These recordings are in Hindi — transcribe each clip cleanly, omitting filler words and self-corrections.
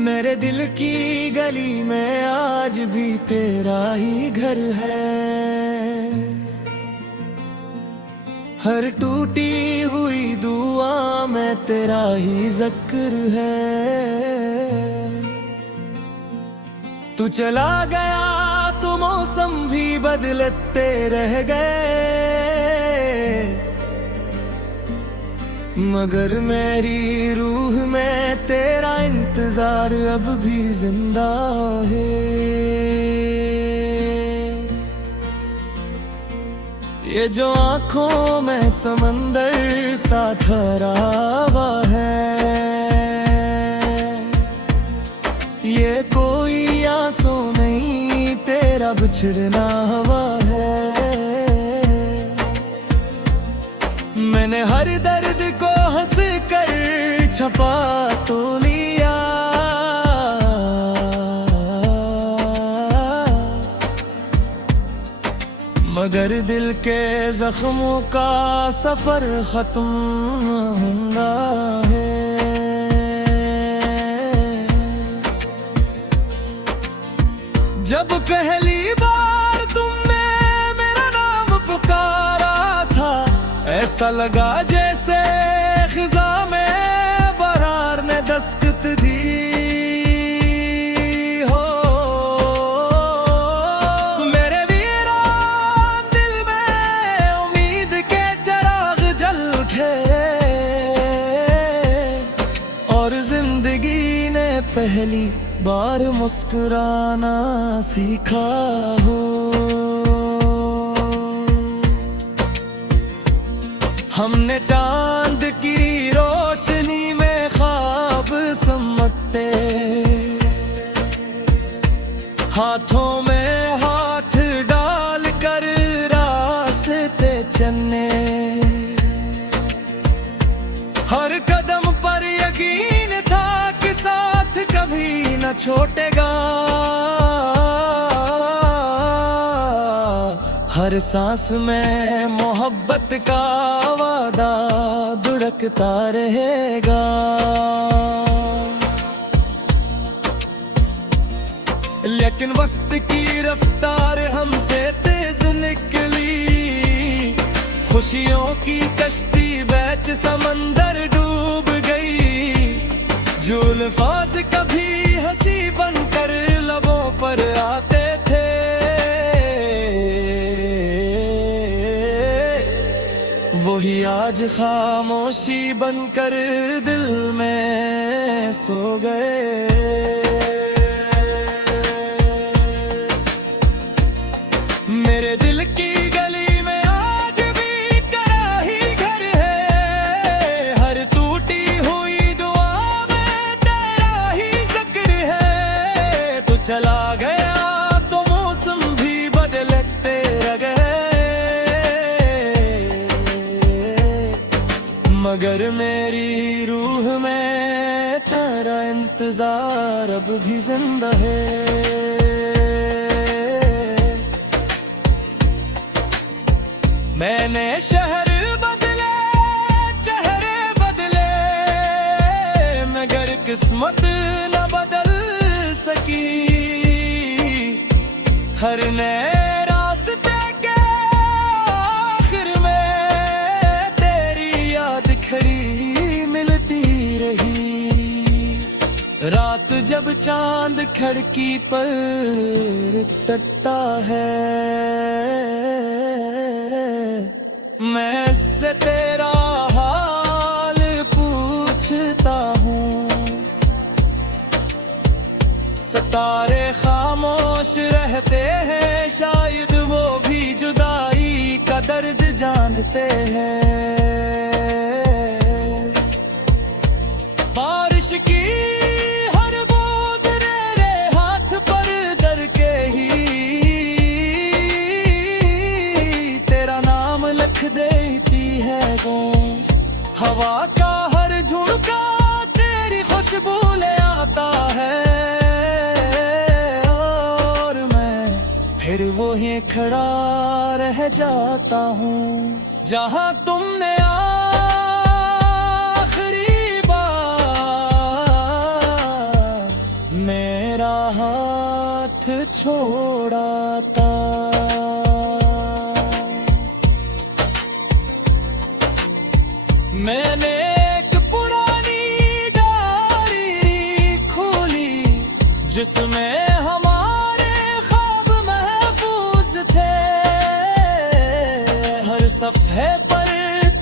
मेरे दिल की गली में आज भी तेरा ही घर है। हर टूटी हुई दुआ में तेरा ही जिक्र है। तू चला गया तो मौसम भी बदलते रह गए, मगर मेरी रूह में तेरा इंतजार अब भी जिंदा है। ये जो आंखों में समंदर सा ठहरा हुआ है, ये कोई आंसू नहीं तेरा बिछड़ना हुआ है। मैंने हर दर्द को हंस कर छपा तो लिया, मगर दिल के जख्मों का सफर खत्म होगा है। जब पहली बार तुमने मेरा नाम पुकारा था, ऐसा लगा जैसे खिजा में बहार ने दस्तक दी हो। मेरे वीरान दिल में उम्मीद के चिराग जल उठे, और जिंदगी ने पहली बार मुस्कुराना सीखा हो। हमने चांद की रोशनी में ख्वाब समते, हाथों में हाथ डाल कर रास्ते चलने, हर कदम पर यकीन था कि साथ कभी न छूटेगा। हर सांस में मोहब्बत का वादा धुड़कता रहेगा। लेकिन वक्त की रफ्तार हमसे तेज निकली, खुशियों की कश्ती बैच समंदर डूब गई। जो अल्फाज कभी हंसी बनकर लबों पर आते थे, वही आज खामोशी बनकर दिल में सो गए। मेरे दिल की गली में आज भी तेरा ही घर है। हर टूटी हुई दुआ में तेरा ही जिक्र है। तू चला गया तो मौसम भी बदलते रह गए, मगर मेरी रूह में तेरा इंतजार अब भी जिंदा है। मैंने शहर बदले, चेहरे बदले, मगर किस्मत न बदल सकी। हर नए रास्ते के आखिर में तेरी याद खड़ी मिलती रही। रात जब चांद खिड़की पर तकता है, मैं इससे तेरा हाल पूछता हूँ। सितारे खामोश रहते हैं, शायद वो भी जुदाई का दर्द जानते हैं। बारिश की हर बूंद मेरे हाथ पर दर के ही तेरा नाम लिख दे। ही खड़ा रह जाता हूँ जहाँ तुमने आखिरी बार मेरा हाथ छोड़ा था। मैंने एक पुरानी डायरी खोली जिसमें हमारे ख्वाब महफूज थे। हर सफ़े पर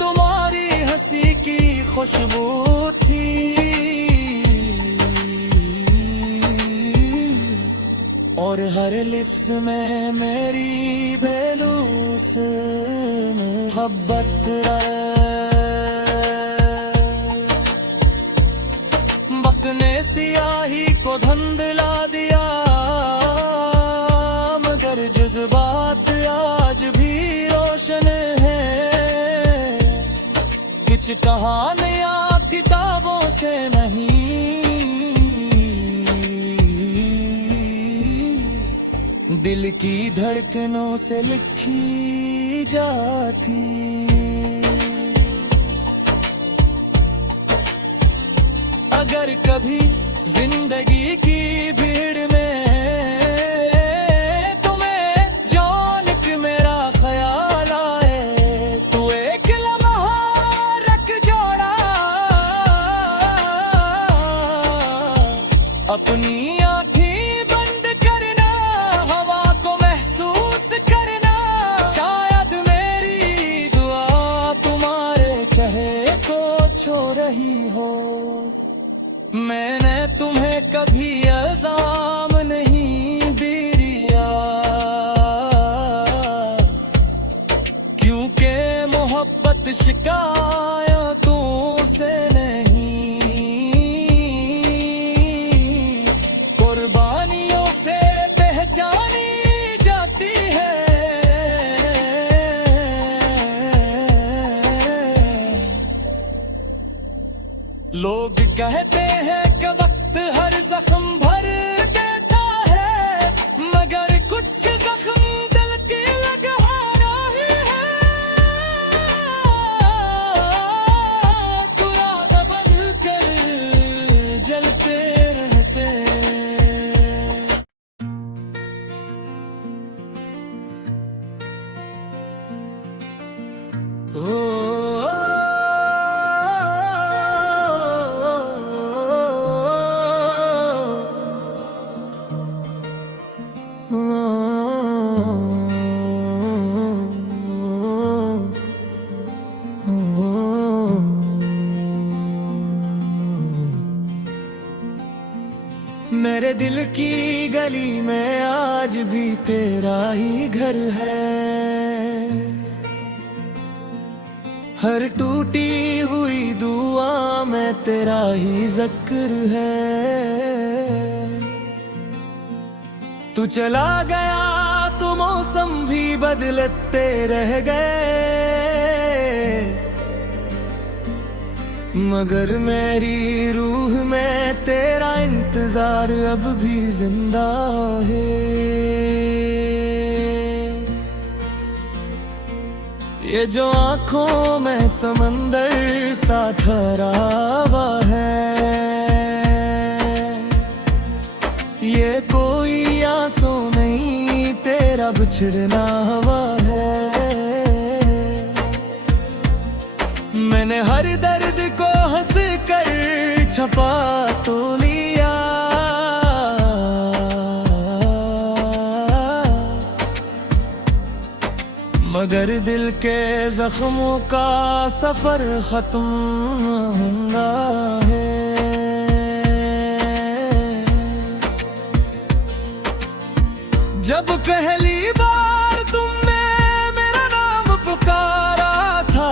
तुम्हारी हंसी की खुशबू थी। और हर लिफ्स में मेरी बेलूस मोहब्बत वक्त ने सियाही को धुंधला दिया, मगर जज्बात आज भी रोशन है। कुछ कहानियाँ किताबों से नहीं, दिल की धड़कनों से लिखी जाती। अगर कभी जिंदगी की भीड़ में तुम्हें जान के मेरा ख्याल आए, तू एक लम्हा रख जोड़ा अपनी आँखें बंद करना, हवा को महसूस करना। शायद मेरी दुआ तुम्हारे चेहरे को छू रही हो। मैंने तुम्हें कभी इल्जाम नहीं दिया, क्योंकि मोहब्बत शिकायतों से नहीं, कुर्बानियों से पहचानी जाती है। लोग कहते हैं कि वक्त हर जख्म भर देता है, मगर कुछ जख्म दिल की लगवाना ही है। इरादा बदल कर जलते रहते। मेरे दिल की गली में आज भी तेरा ही घर है। हर टूटी हुई दुआ में तेरा ही जिक्र है। तू चला गया तो मौसम भी बदलते रह गए, मगर मेरी रूह में तेरा इंतजार अब भी जिंदा है। ये जो आंखों में समंदर सा ठहरा हुआ है, ये कोई आंसू नहीं तेरा बिछड़ना हुआ है। मैंने हर दर्द को हंस कर छपा तो लिया, मगर दिल के जख्मों का सफर खत्म होगा है। जब पहली बार तुमने मेरा नाम पुकारा था,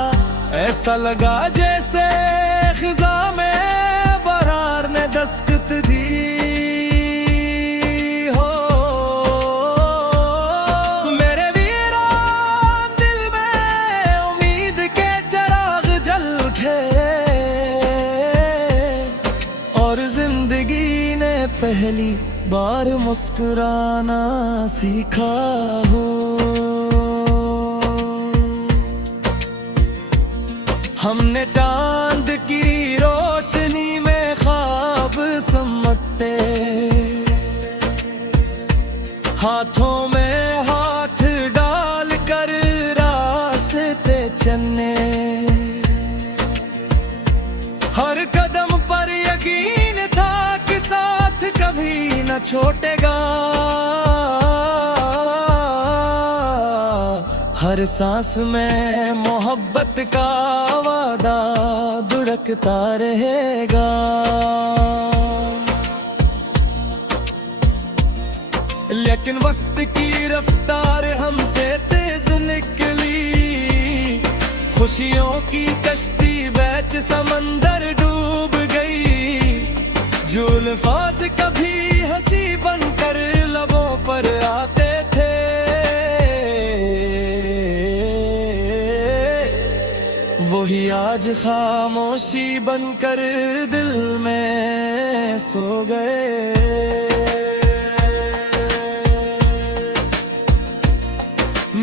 ऐसा लगा जैसे खिजा में बहार ने दस्तक दी हो। मेरे वीरान दिल में उम्मीद के चिराग जल उठे, और जिंदगी ने पहली बार मुस्कुराना सीखा हो। हमने चांद की रोशनी में ख्वाब समते, हाथों में हाथ डाल कर रास्ते चलने, हर कदम पर यकीन था कि साथ कभी न छूटेगा, हर सांस में मोहब्बत का वादा धुड़कता रहेगा। लेकिन वक्त की रफ्तार हमसे तेज निकली, खुशियों की कश्ती बैच समंदर डूब गई, जो अल्फाज कभी हंसी बनकर लबों पर आते थे, वही आज खामोशी बनकर दिल में सो गए।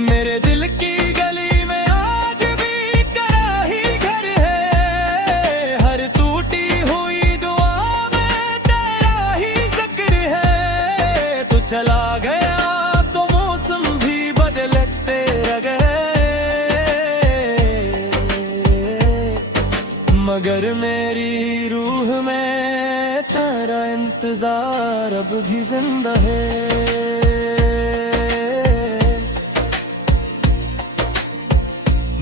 मेरे दिल की गली में आज भी तेरा ही घर है, हर टूटी हुई दुआ में तेरा ही जिक्र है। तू चला गया तो मौसम भी बदलते गए, मगर मेरी रूह में तेरा इंतजार अब भी जिंदा है।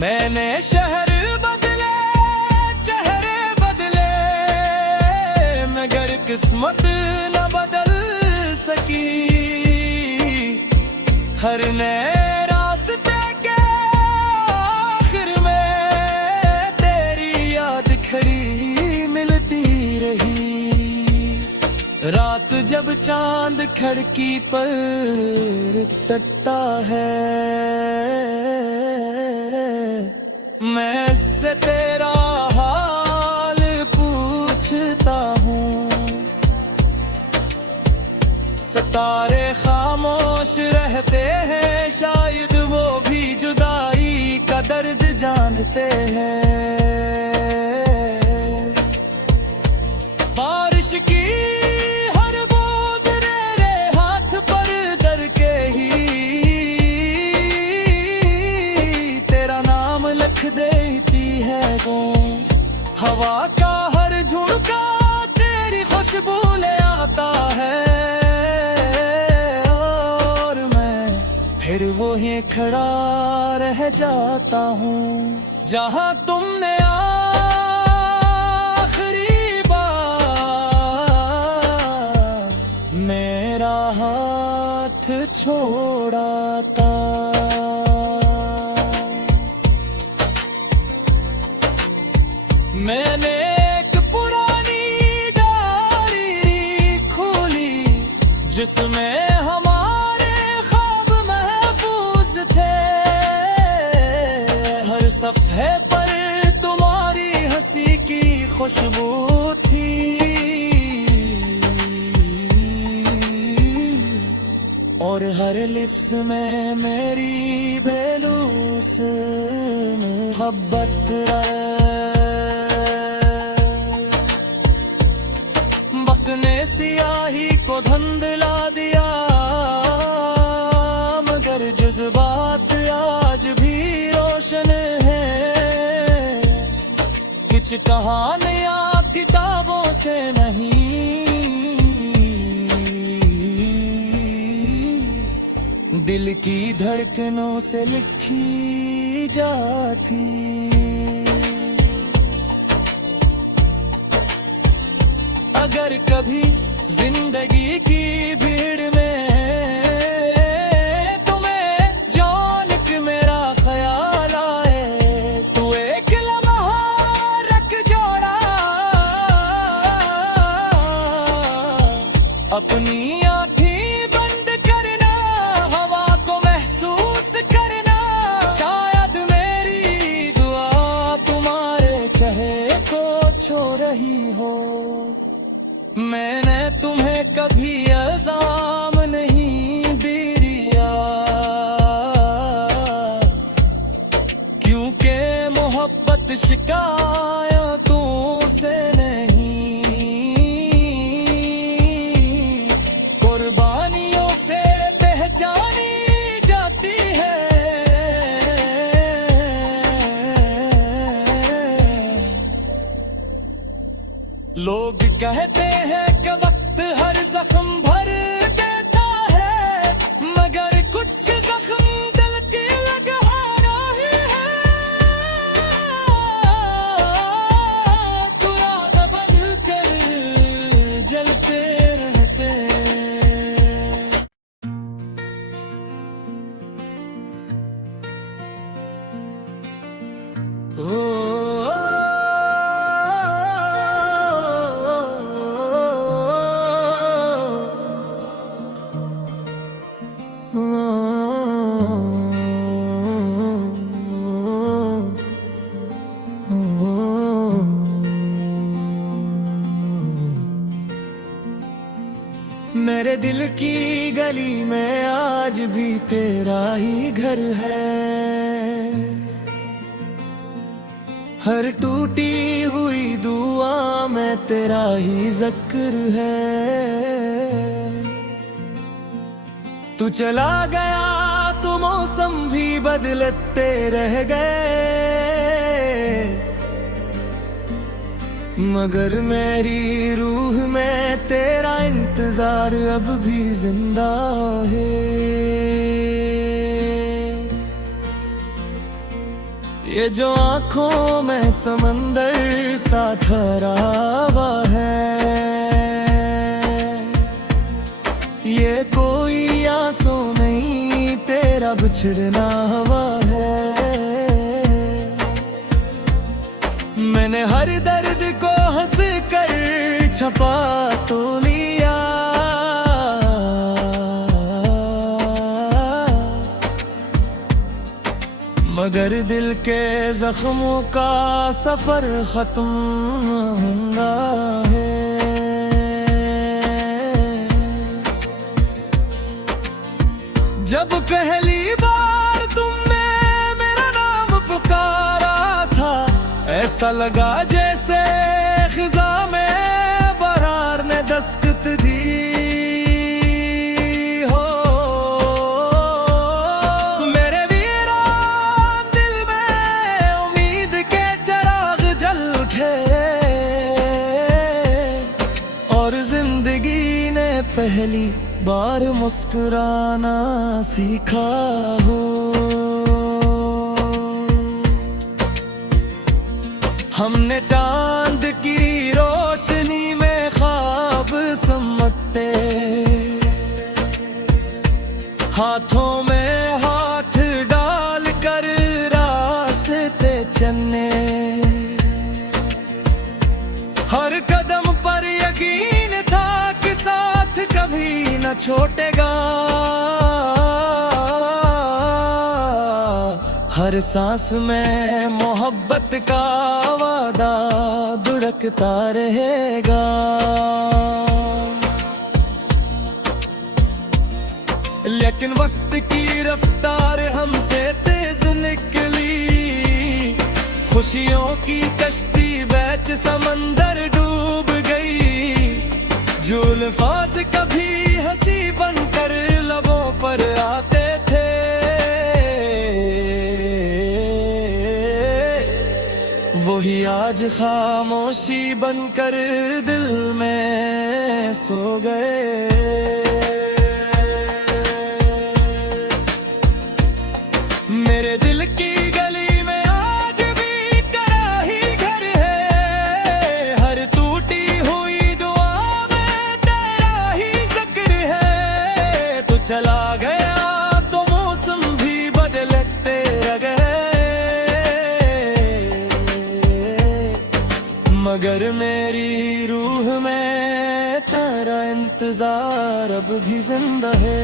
मैंने शहर बदले, चेहरे बदले, मगर किस्मत न बदल सकी, हर नए रास्ते के आखिर में तेरी याद खड़ी मिलती रही। रात जब चांद खिड़की पर तकता है, मैं इससे तेरा हाल पूछता हूँ, सितारे खामोश रहते हैं, शायद वो भी जुदाई का दर्द जानते हैं। बारिश की हर बूंद मेरे हाथ पर दर के ही तेरा नाम लिख देती है वो, हवा का हर झुंका तेरी खुशबू ले आता है, और मैं फिर वहीं खड़ा रह जाता हूँ जहाँ तुमने आखिरी बार मेरा हाथ छोड़ा था। मैंने एक पुरानी डायरी खोली, जिसमें हमारे ख्वाब महफूज थे, हर सफ़हे पर तुम्हारी हंसी की खुशबू थी, और हर लिफ्ज़ में मेरी बेलूस मोहब्बत। वक्त ने सियाही को धुंधला दिया, मगर जज्बात आज भी रोशन है, कुछ कहानियाँ किताबों से नहीं, दिल की धड़कनों से लिखी जाती। अगर कभी जिंदगी की भीड़ में तुम्हें जान के मेरा ख्याल आए, तू एक लम्हा रख जोड़ा, अपनी आँखें बंद करना, हवा को महसूस करना, शायद मेरी दुआ तुम्हारे चेहरे को छू रही हो। मैंने तुम्हें कभी इल्जाम पहचानी जाती है। लोग कहते हैं कि वक्त हर जख्म भर देता है, मगर कुछ जख्म दिल की लगहाना ही है। तुराग बन कर जलते रहते। मेरे दिल की गली में आज भी तेरा ही घर है। हर टूटी हुई दुआ में तेरा ही जिक्र है। तू चला गया तो मौसम भी बदलते रह गए, मगर मेरी रूह में तेरा इंतजार अब भी जिंदा है। ये जो आंखों में समंदर सा ठहरा हुआ है, ये कोई आंसू नहीं तेरा बिछड़ना हुआ है। मैंने हर दर्द को हंस कर छपा तो लिया, मगर दिल के जख्मों का सफर खत्म हुआ है। जब पहली बार तुमने मेरा नाम पुकारा था, ऐसा लगा जैसे खिजा में बहार ने दस्तक दी हो। मेरे वीरान दिल में उम्मीद के चिराग जल उठे, और जिंदगी ने पहली बार मुस्कुराना सीखा हो। हमने चांद की रोशनी में ख्वाब समते, हाथों में हाथ डाल कर रास्ते चलने। हर कदम पर यकीन था कि साथ कभी न छूटेगा, हर सांस में मोहब्बत का वादा धड़कता रहेगा। लेकिन वक्त की रफ्तार हमसे तेज निकली, खुशियों की कश्ती बैच समंदर डूब गई। जो अल्फाज कभी हंसी बनकर लबों पर आते थे, वही आज खामोशी बनकर दिल में सो गए। मेरे दिल की गली में आज भी तेरा ही घर है। हर टूटी हुई दुआ में तेरा ही जिक्र है। तू चला गया तो मौसम भी बदलते रह गए, मगर मेरी रूह में तेरा इंतजार अब भी जिंदा है।